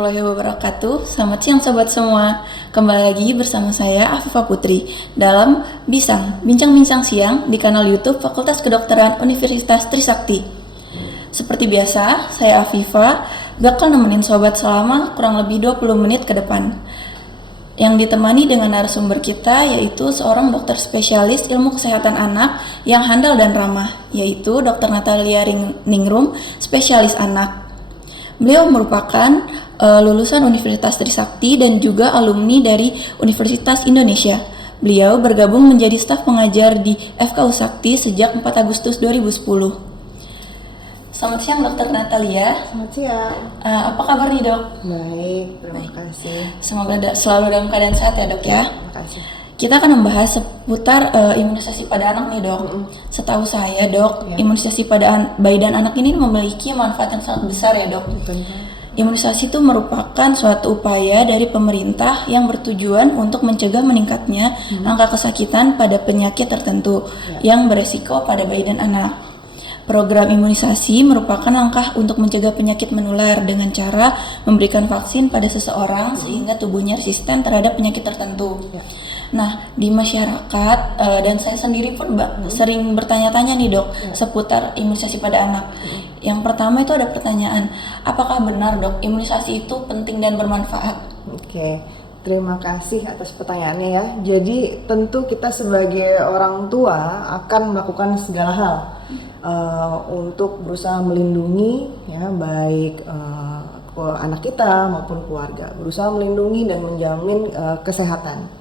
warahmatullahi wabarakatuh. Selamat siang sobat semua. Kembali lagi bersama saya Afifa Putri dalam Bincang-Bincang Siang di kanal YouTube Fakultas Kedokteran Universitas Trisakti. Seperti biasa, saya Afifa bakal nemenin sobat selama kurang lebih 20 menit ke depan. Yang ditemani dengan narasumber kita yaitu seorang dokter spesialis ilmu kesehatan anak yang handal dan ramah, yaitu Dr. Natalia Ningrum, spesialis anak. Beliau merupakan lulusan Universitas Trisakti dan juga alumni dari Universitas Indonesia. Beliau bergabung menjadi staf pengajar di FKU Sakti sejak 4 Agustus 2010. Selamat siang Dr. Natalia. Selamat siang. Apa kabar nih dok? Baik, terima kasih. Semoga selalu dalam keadaan sehat ya dok ya. Terima kasih. Kita akan membahas seputar imunisasi pada anak nih dok. Setahu saya dok, imunisasi pada bayi dan anak ini memiliki manfaat yang sangat besar ya dok. Imunisasi itu merupakan suatu upaya dari pemerintah yang bertujuan untuk mencegah meningkatnya angka kesakitan pada penyakit tertentu yang beresiko pada bayi dan anak. Program imunisasi merupakan langkah untuk mencegah penyakit menular dengan cara memberikan vaksin pada seseorang sehingga tubuhnya resisten terhadap penyakit tertentu. Nah, di masyarakat dan saya sendiri pun sering bertanya-tanya nih dok seputar imunisasi pada anak. Yang pertama itu ada pertanyaan, apakah benar dok imunisasi itu penting dan bermanfaat? Oke, terima kasih atas pertanyaannya ya. Jadi tentu kita sebagai orang tua akan melakukan segala hal untuk berusaha melindungi ya baik anak kita maupun keluarga, berusaha melindungi dan menjamin kesehatan.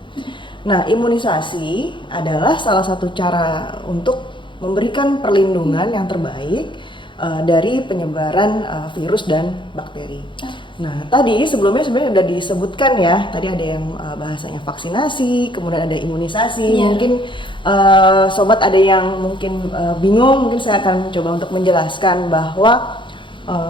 Nah, imunisasi adalah salah satu cara untuk memberikan perlindungan yang terbaik dari penyebaran virus dan bakteri. Nah, tadi sebelumnya sebenarnya sudah disebutkan ya, tadi ada yang bahasanya vaksinasi, kemudian ada imunisasi. Mungkin sobat ada yang mungkin bingung, mungkin saya akan mencoba untuk menjelaskan bahwa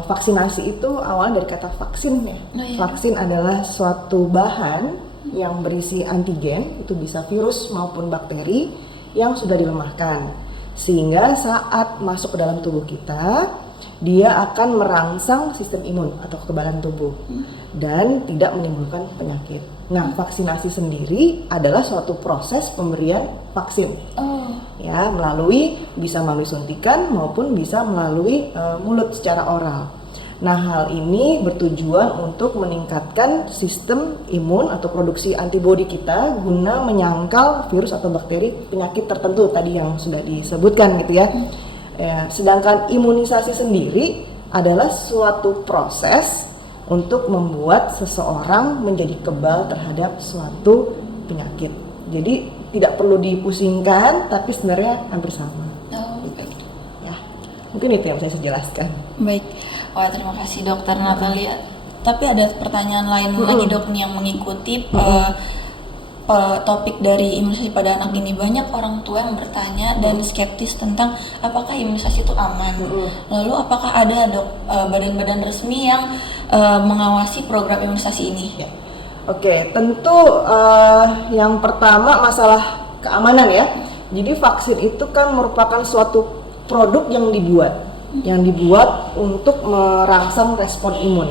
vaksinasi itu awalnya dari kata vaksin ya. Vaksin adalah suatu bahan yang berisi antigen, itu bisa virus maupun bakteri yang sudah dilemahkan, sehingga saat masuk ke dalam tubuh kita dia akan merangsang sistem imun atau kekebalan tubuh dan tidak menimbulkan penyakit. Nah, vaksinasi sendiri adalah suatu proses pemberian vaksin ya, bisa melalui suntikan maupun bisa melalui mulut secara oral. Nah, hal ini bertujuan untuk meningkatkan sistem imun atau produksi antibodi kita guna menyangkal virus atau bakteri penyakit tertentu tadi yang sudah disebutkan gitu ya. Sedangkan imunisasi sendiri adalah suatu proses untuk membuat seseorang menjadi kebal terhadap suatu penyakit. Jadi tidak perlu dipusingkan, tapi sebenarnya hampir sama. Ya, mungkin itu yang saya jelaskan. Baik. Wah, terima kasih dokter Natalia. Tapi ada pertanyaan lain lagi dok nih yang mengikuti topik dari imunisasi pada anak ini. Banyak orang tua yang bertanya dan skeptis tentang apakah imunisasi itu aman. Lalu apakah ada dok badan-badan resmi yang mengawasi program imunisasi ini? Oke, tentu yang pertama masalah keamanan ya. Jadi vaksin itu kan merupakan suatu produk yang dibuat untuk merangsang respon imun,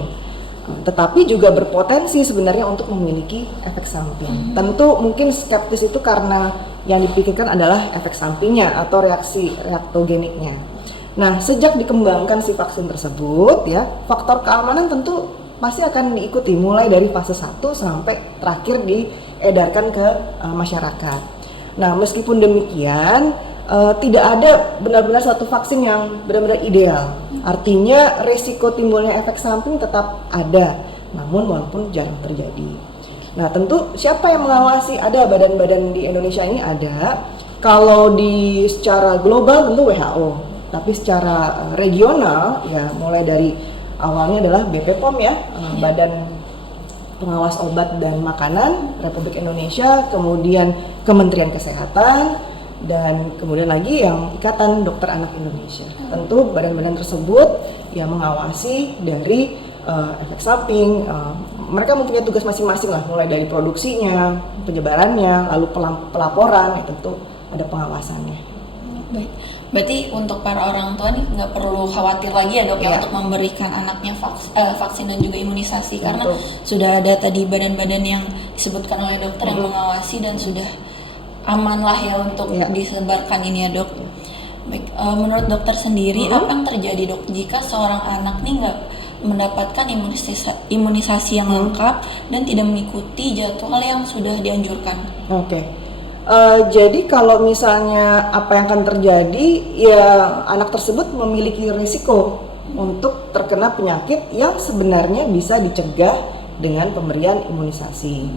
tetapi juga berpotensi sebenarnya untuk memiliki efek samping. Tentu mungkin skeptis itu karena yang dipikirkan adalah efek sampingnya atau reaksi reaktogeniknya. Nah, sejak dikembangkan si vaksin tersebut ya, faktor keamanan tentu pasti akan diikuti mulai dari fase 1 sampai terakhir diedarkan ke masyarakat. Nah, meskipun demikian tidak ada benar-benar suatu vaksin yang benar-benar ideal. Artinya resiko timbulnya efek samping tetap ada, namun walaupun jarang terjadi. Nah, tentu siapa yang mengawasi? Ada badan-badan di Indonesia ini ada. Kalau secara global tentu WHO, tapi secara regional ya mulai dari awalnya adalah BPOM ya, Badan Pengawas Obat dan Makanan Republik Indonesia, kemudian Kementerian Kesehatan, dan kemudian lagi yang Ikatan Dokter Anak Indonesia. Tentu badan-badan tersebut yang mengawasi dari efek samping. Mereka mempunyai tugas masing-masing lah, mulai dari produksinya, penyebarannya, lalu pelaporan, tentu ada pengawasannya. Baik. Berarti untuk para orang tua nih nggak perlu khawatir lagi ya dok ya Iya. untuk memberikan anaknya vaksin dan juga imunisasi karena Betul. sudah ada tadi badan-badan yang disebutkan oleh dokter yang mengawasi dan sudah aman lah ya untuk Iya. disebarkan ini ya dok. Baik, menurut dokter sendiri apa yang terjadi dok jika seorang anak nih nggak mendapatkan imunisasi yang lengkap dan tidak mengikuti jadwal yang sudah dianjurkan? Oke. Jadi kalau misalnya apa yang akan terjadi, ya anak tersebut memiliki risiko untuk terkena penyakit yang sebenarnya bisa dicegah dengan pemberian imunisasi.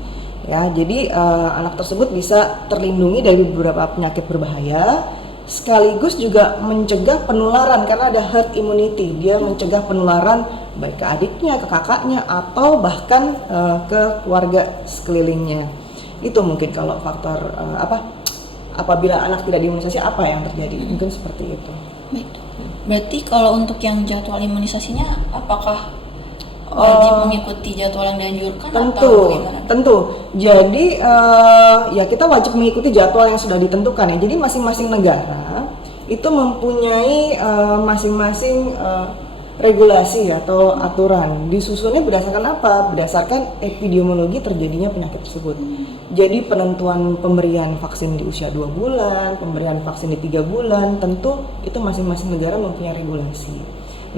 Ya, jadi anak tersebut bisa terlindungi dari beberapa penyakit berbahaya, sekaligus juga mencegah penularan karena ada herd immunity. Dia mencegah penularan baik ke adiknya, ke kakaknya, atau bahkan ke keluarga sekelilingnya. Itu mungkin kalau faktor apabila anak tidak diimunisasi apa yang terjadi, mungkin seperti itu. Baik dok. Berarti kalau untuk yang jadwal imunisasinya apakah wajib mengikuti jadwal yang dianjurkan atau bagaimana? Tentu. Jadi ya kita wajib mengikuti jadwal yang sudah ditentukan ya. Jadi masing-masing negara itu mempunyai masing-masing regulasi atau aturan. Disusunnya berdasarkan apa? Berdasarkan epidemiologi terjadinya penyakit tersebut. Jadi penentuan pemberian vaksin di usia 2 bulan, pemberian vaksin di 3 bulan, tentu itu masing-masing negara mempunyai regulasi.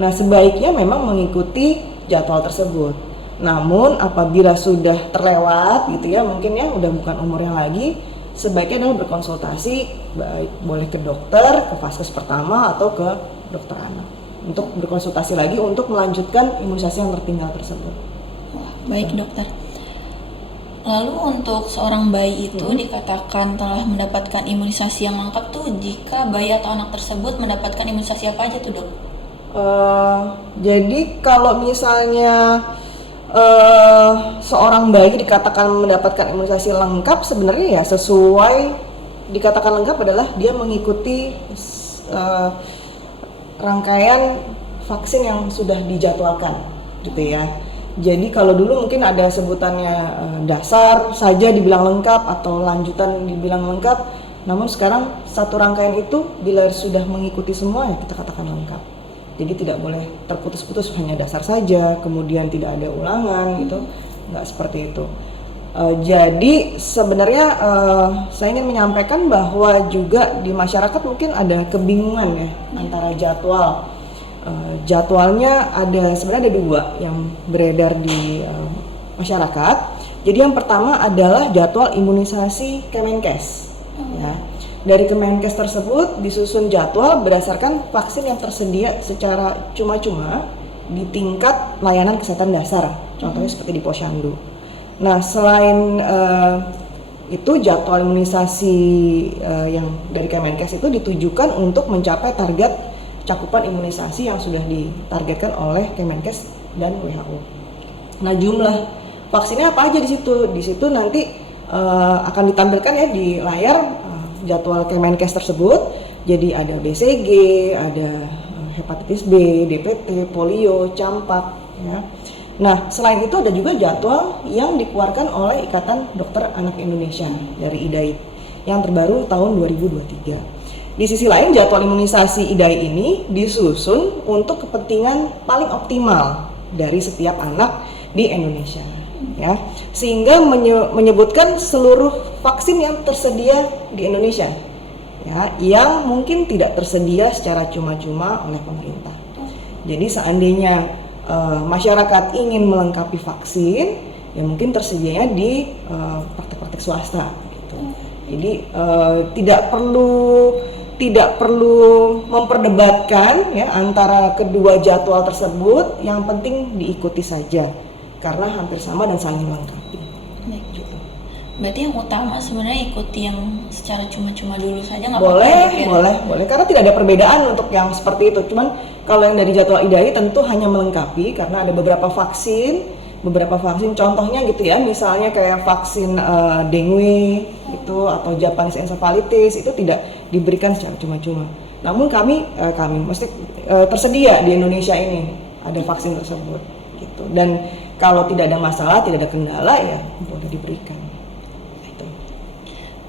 Nah, sebaiknya memang mengikuti jadwal tersebut. Namun apabila sudah terlewat gitu ya, mungkin ya udah bukan umurnya lagi, sebaiknya adalah berkonsultasi baik boleh ke dokter, ke vaskes pertama atau ke dokter anak untuk berkonsultasi lagi untuk melanjutkan imunisasi yang tertinggal tersebut. Wah, baik dokter. Lalu untuk seorang bayi itu dikatakan telah mendapatkan imunisasi yang lengkap tuh jika bayi atau anak tersebut mendapatkan imunisasi apa aja tuh dok? Jadi kalau misalnya seorang bayi dikatakan mendapatkan imunisasi lengkap, sebenarnya ya sesuai dikatakan lengkap adalah dia mengikuti rangkaian vaksin yang sudah dijadwalkan gitu ya. Jadi kalau dulu mungkin ada sebutannya dasar saja dibilang lengkap atau lanjutan dibilang lengkap, namun sekarang satu rangkaian itu bila sudah mengikuti semua ya kita katakan lengkap. Jadi tidak boleh terputus-putus hanya dasar saja, kemudian tidak ada ulangan gitu, nggak seperti itu. Jadi sebenarnya saya ingin menyampaikan bahwa juga di masyarakat mungkin ada kebingungan ya antara jadwal. Jadwalnya sebenarnya ada 2 yang beredar di masyarakat. Jadi yang pertama adalah jadwal imunisasi Kemenkes. Ya. Dari Kemenkes tersebut disusun jadwal berdasarkan vaksin yang tersedia secara cuma-cuma di tingkat layanan kesehatan dasar. Contohnya seperti di Posyandu. Nah, selain itu jadwal imunisasi yang dari Kemenkes itu ditujukan untuk mencapai target cakupan imunisasi yang sudah ditargetkan oleh Kemenkes dan WHO. Nah, jumlah vaksinnya apa aja di situ? Di situ nanti akan ditampilkan ya di layar jadwal Kemenkes tersebut. Jadi ada BCG, ada hepatitis B, DPT, polio, campak ya. Nah, selain itu ada juga jadwal yang dikeluarkan oleh Ikatan Dokter Anak Indonesia dari IDAI yang terbaru tahun 2023. Di sisi lain, jadwal imunisasi IDAI ini disusun untuk kepentingan paling optimal dari setiap anak di Indonesia, ya, sehingga menyebutkan seluruh vaksin yang tersedia di Indonesia, ya, yang mungkin tidak tersedia secara cuma-cuma oleh pemerintah. Jadi seandainya masyarakat ingin melengkapi vaksin, ya mungkin tersedianya di praktek-praktek swasta, gitu. Jadi tidak perlu memperdebatkan ya antara kedua jadwal tersebut, yang penting diikuti saja karena hampir sama dan saling melengkapi. Baik. Gitu. Berarti yang utama sebenarnya ikuti yang secara cuma-cuma dulu saja nggak boleh karena tidak ada perbedaan untuk yang seperti itu. Cuman kalau yang dari jadwal IDAI tentu hanya melengkapi karena ada beberapa vaksin contohnya gitu ya, misalnya kayak vaksin dengue itu atau Japanese encephalitis itu tidak diberikan secara cuma-cuma. Namun kami mesti tersedia di Indonesia ini ada vaksin tersebut gitu. Dan kalau tidak ada masalah, tidak ada kendala ya boleh diberikan. Itu.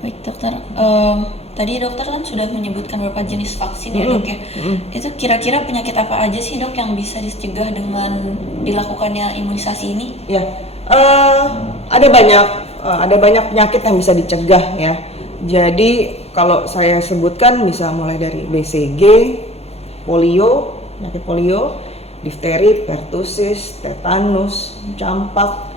Baik dokter, tadi dokter kan sudah menyebutkan beberapa jenis vaksin ya dok ya. Itu kira-kira penyakit apa aja sih dok yang bisa dicegah dengan dilakukannya imunisasi ini? Ya, ada banyak penyakit yang bisa dicegah ya. Jadi kalau saya sebutkan bisa mulai dari BCG, polio, penyakit polio, difteri, pertusis, tetanus, campak,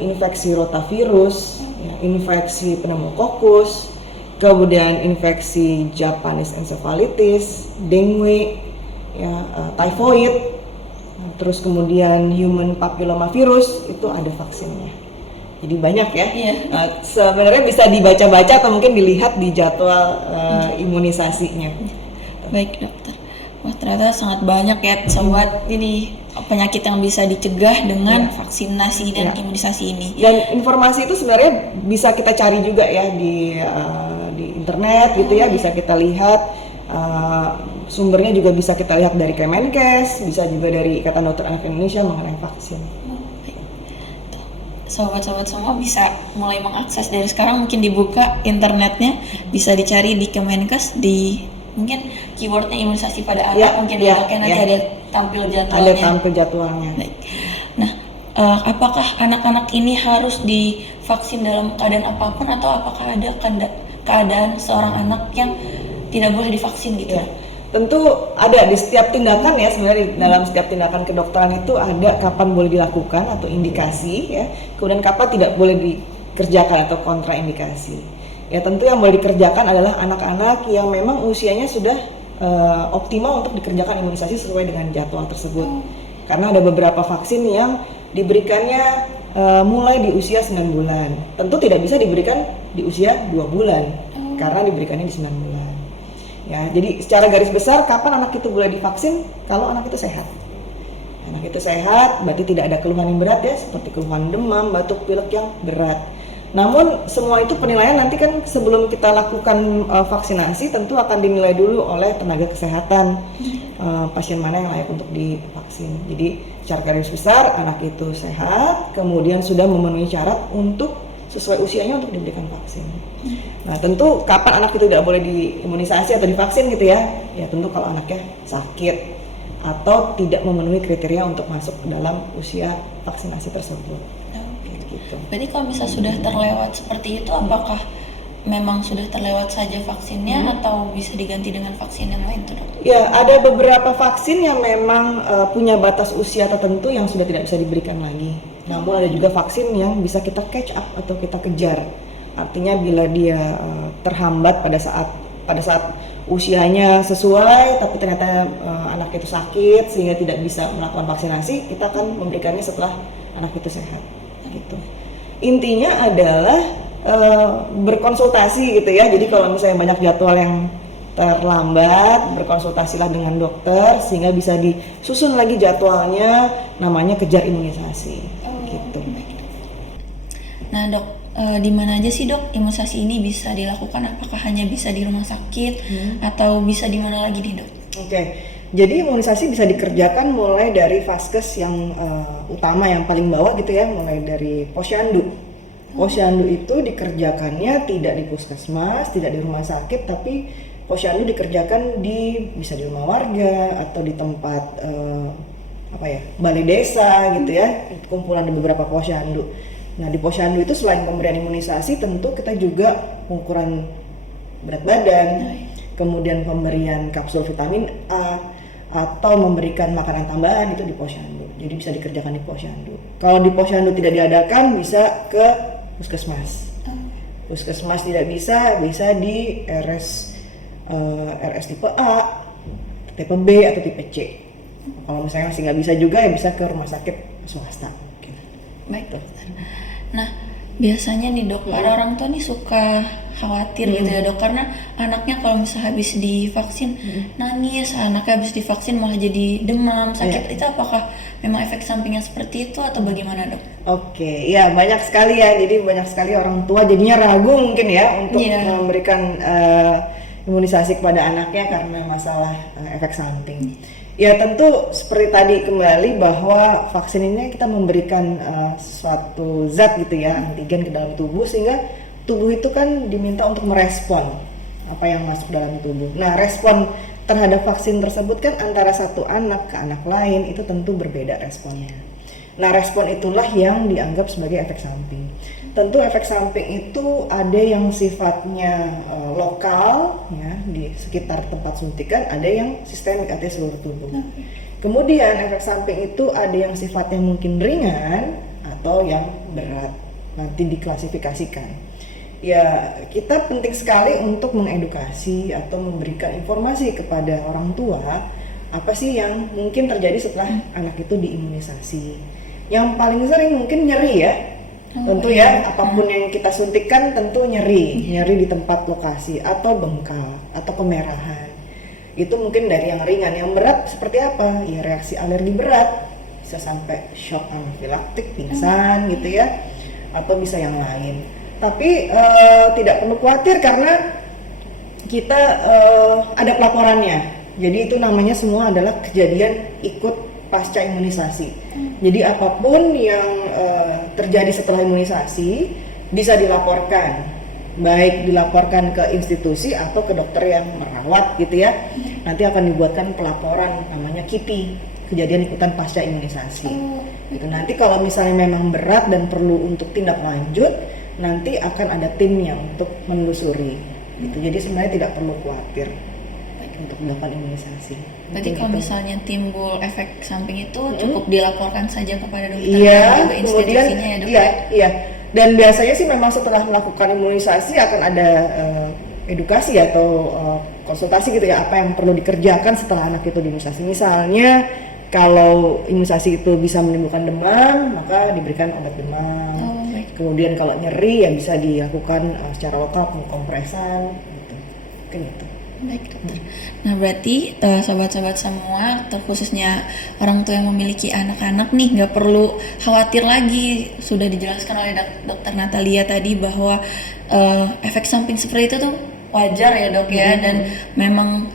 infeksi rotavirus, ya, infeksi pneumokokus, kemudian infeksi Japanese encephalitis, dengue, ya, typhoid, terus kemudian human papillomavirus itu ada vaksinnya. Jadi banyak ya. Iya. Sebenarnya bisa dibaca-baca atau mungkin dilihat di jadwal imunisasinya. Baik dokter. Wah ternyata sangat banyak ya sobat ini penyakit yang bisa dicegah dengan vaksinasi dan imunisasi ini. Dan informasi itu sebenarnya bisa kita cari juga ya di internet gitu ya, bisa kita lihat sumbernya juga bisa kita lihat dari Kemenkes, bisa juga dari Ikatan Dokter Anak Indonesia mengenai vaksin. Sobat-sobat semua bisa mulai mengakses dari sekarang, mungkin dibuka internetnya, bisa dicari di Kemenkes di mungkin keywordnya imunisasi pada anak, mungkin nanti ada tampil jadwalnya. Ada tampil jadwalnya. Baik. Nah, apakah anak-anak ini harus divaksin dalam keadaan apapun atau apakah ada keadaan seorang anak yang tidak boleh divaksin gitu? Ya. Tentu ada di setiap tindakan ya, sebenarnya dalam setiap tindakan kedokteran itu ada kapan boleh dilakukan atau indikasi ya, kemudian kapan tidak boleh dikerjakan atau kontraindikasi. Ya tentu yang boleh dikerjakan adalah anak-anak yang memang usianya sudah optimal untuk dikerjakan imunisasi sesuai dengan jadwal tersebut. Karena ada beberapa vaksin yang diberikannya mulai di usia 9 bulan. Tentu tidak bisa diberikan di usia 2 bulan karena diberikannya di 9 bulan. Ya, jadi secara garis besar kapan anak itu boleh divaksin? Kalau anak itu sehat. Anak itu sehat berarti tidak ada keluhan yang berat ya, seperti keluhan demam, batuk, pilek yang berat. Namun semua itu penilaian nanti kan sebelum kita lakukan vaksinasi tentu akan dinilai dulu oleh tenaga kesehatan pasien mana yang layak untuk divaksin. Jadi secara garis besar anak itu sehat, kemudian sudah memenuhi syarat untuk sesuai usianya untuk diberikan vaksin. Nah tentu kapan anak itu tidak boleh diimunisasi atau divaksin gitu ya? Ya tentu kalau anaknya sakit atau tidak memenuhi kriteria untuk masuk ke dalam usia vaksinasi tersebut. Gitu. Berarti kalau misalnya sudah terlewat seperti itu, apakah memang sudah terlewat saja vaksinnya atau bisa diganti dengan vaksin yang lain tuh dok? Ya ada beberapa vaksin yang memang punya batas usia tertentu yang sudah tidak bisa diberikan lagi. Namun ada juga vaksin yang bisa kita catch up atau kita kejar. Artinya bila dia terhambat pada saat usianya sesuai, tapi ternyata anak itu sakit sehingga tidak bisa melakukan vaksinasi, kita akan memberikannya setelah anak itu sehat. Gitu. Intinya adalah berkonsultasi gitu ya. Jadi kalau misalnya banyak jadwal yang terlambat, berkonsultasilah dengan dokter sehingga bisa disusun lagi jadwalnya, namanya kejar imunisasi. Gitu. Nah dok, di mana aja sih dok imunisasi ini bisa dilakukan? Apakah hanya bisa di rumah sakit atau bisa di mana lagi nih dok? Oke. Jadi imunisasi bisa dikerjakan mulai dari vaskes yang utama yang paling bawah gitu ya, mulai dari posyandu. Posyandu itu dikerjakannya tidak di puskesmas, tidak di rumah sakit, tapi posyandu dikerjakan bisa di rumah warga atau di tempat balai desa gitu ya, kumpulan di beberapa posyandu. Nah di posyandu itu selain pemberian imunisasi, tentu kita juga pengukuran berat badan, kemudian pemberian kapsul vitamin A, atau memberikan makanan tambahan itu di posyandu. Jadi bisa dikerjakan di posyandu. Kalau di posyandu tidak diadakan, bisa ke puskesmas. Puskesmas tidak bisa di RS tipe A, tipe B atau tipe C. Kalau misalnya masih nggak bisa juga ya bisa ke rumah sakit swasta. Baik dokter. Nah biasanya nih dok, para orang tua nih suka khawatir gitu ya dok, karena anaknya kalau misalnya habis divaksin nangis, anaknya habis divaksin malah jadi demam, sakit. Itu apakah memang efek sampingnya seperti itu atau bagaimana dok? Oke, ya banyak sekali ya, jadi banyak sekali orang tua jadinya ragu mungkin ya untuk memberikan imunisasi kepada anaknya karena masalah efek samping. Ya tentu seperti tadi kembali bahwa vaksin ini kita memberikan suatu zat gitu ya, antigen ke dalam tubuh sehingga tubuh itu kan diminta untuk merespon apa yang masuk dalam tubuh. Nah, respon terhadap vaksin tersebut kan antara satu anak ke anak lain itu tentu berbeda responnya. Nah, respon itulah yang dianggap sebagai efek samping. Tentu efek samping itu ada yang sifatnya lokal ya di sekitar tempat suntikan, ada yang sistemik artinya seluruh tubuh. Kemudian efek samping itu ada yang sifatnya mungkin ringan atau yang berat, nanti diklasifikasikan. Ya, kita penting sekali untuk mengedukasi atau memberikan informasi kepada orang tua apa sih yang mungkin terjadi setelah anak itu diimunisasi. Yang paling sering mungkin nyeri ya. Tentu ya, apapun yang kita suntikkan tentu nyeri di tempat lokasi atau bengkak atau kemerahan. Itu mungkin dari yang ringan. Yang berat seperti apa? Ya reaksi alergi berat, bisa sampai shock anafilaktik, pingsan gitu ya, atau bisa yang lain. Tapi tidak perlu khawatir karena kita ada pelaporannya. Jadi itu namanya semua adalah kejadian ikut pasca imunisasi. Jadi apapun yang terjadi setelah imunisasi bisa dilaporkan. Baik dilaporkan ke institusi atau ke dokter yang merawat gitu ya. Nanti akan dibuatkan pelaporan namanya KIPI, kejadian ikutan pasca imunisasi. Gitu. Nanti kalau misalnya memang berat dan perlu untuk tindak lanjut, nanti akan ada timnya untuk menelusuri. Gitu. Jadi sebenarnya tidak perlu khawatir untuk melakukan imunisasi. Berarti kalau misalnya timbul efek samping itu cukup dilaporkan saja kepada dokter dan juga institusinya ya dok? Iya. Dan biasanya sih memang setelah melakukan imunisasi akan ada edukasi atau konsultasi gitu ya, apa yang perlu dikerjakan setelah anak itu diimunisasi. Misalnya kalau imunisasi itu bisa menimbulkan demam, maka diberikan obat demam. Kemudian kalau nyeri ya bisa dilakukan secara lokal pengkompresan gitu. Mungkin itu. Baik dokter. Nah berarti sobat-sobat semua, terkhususnya orang tua yang memiliki anak-anak nih, nggak perlu khawatir lagi. Sudah dijelaskan oleh dokter Natalia tadi bahwa efek samping seperti itu tuh wajar ya dok ya, dan memang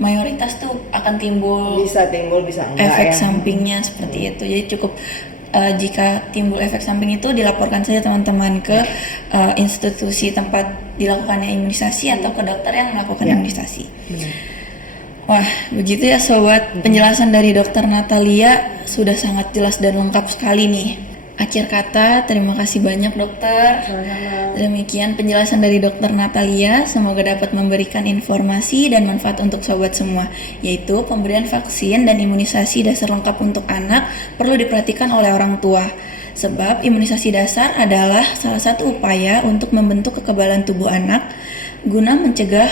mayoritas tuh akan timbul bisa enggak efek ya. sampingnya seperti itu. Jadi cukup jika timbul efek samping itu dilaporkan saja teman-teman ke institusi tempat dilakukannya imunisasi atau ke dokter yang melakukan imunisasi. Wah, begitu ya sobat, penjelasan dari dokter Natalia sudah sangat jelas dan lengkap sekali nih. Akhir kata, terima kasih banyak dokter. Sama-sama. Demikian penjelasan dari dokter Natalia, semoga dapat memberikan informasi dan manfaat untuk sobat semua, yaitu pemberian vaksin dan imunisasi dasar lengkap untuk anak perlu diperhatikan oleh orang tua. Sebab imunisasi dasar adalah salah satu upaya untuk membentuk kekebalan tubuh anak guna mencegah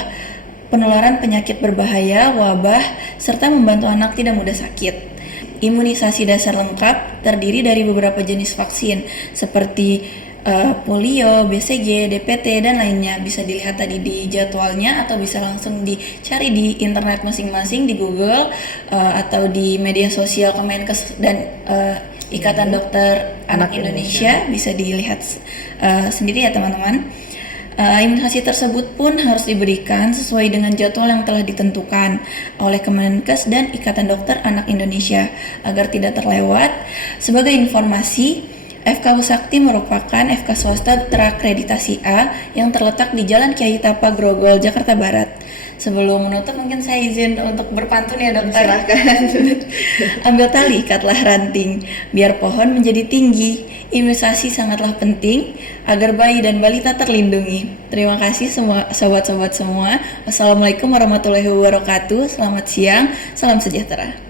penularan penyakit berbahaya, wabah, serta membantu anak tidak mudah sakit. Imunisasi dasar lengkap terdiri dari beberapa jenis vaksin seperti polio, BCG, DPT, dan lainnya. Bisa dilihat tadi di jadwalnya atau bisa langsung dicari di internet masing-masing di Google atau di media sosial Kemenkes dan Ikatan Dokter Anak Indonesia. Bisa dilihat sendiri ya teman-teman. Imunisasi tersebut pun harus diberikan sesuai dengan jadwal yang telah ditentukan oleh Kemenkes dan Ikatan Dokter Anak Indonesia agar tidak terlewat. Sebagai informasi, FK Sakti merupakan FK swasta terakreditasi A yang terletak di Jalan Kyai Tapa, Grogol, Jakarta Barat. Sebelum menutup mungkin saya izin untuk berpantun ya dokter. Silakan. Ambil tali, ikatlah ranting, biar pohon menjadi tinggi. Imunisasi sangatlah penting agar bayi dan balita terlindungi. Terima kasih semua sobat-sobat semua. Wassalamualaikum warahmatullahi wabarakatuh. Selamat siang, salam sejahtera.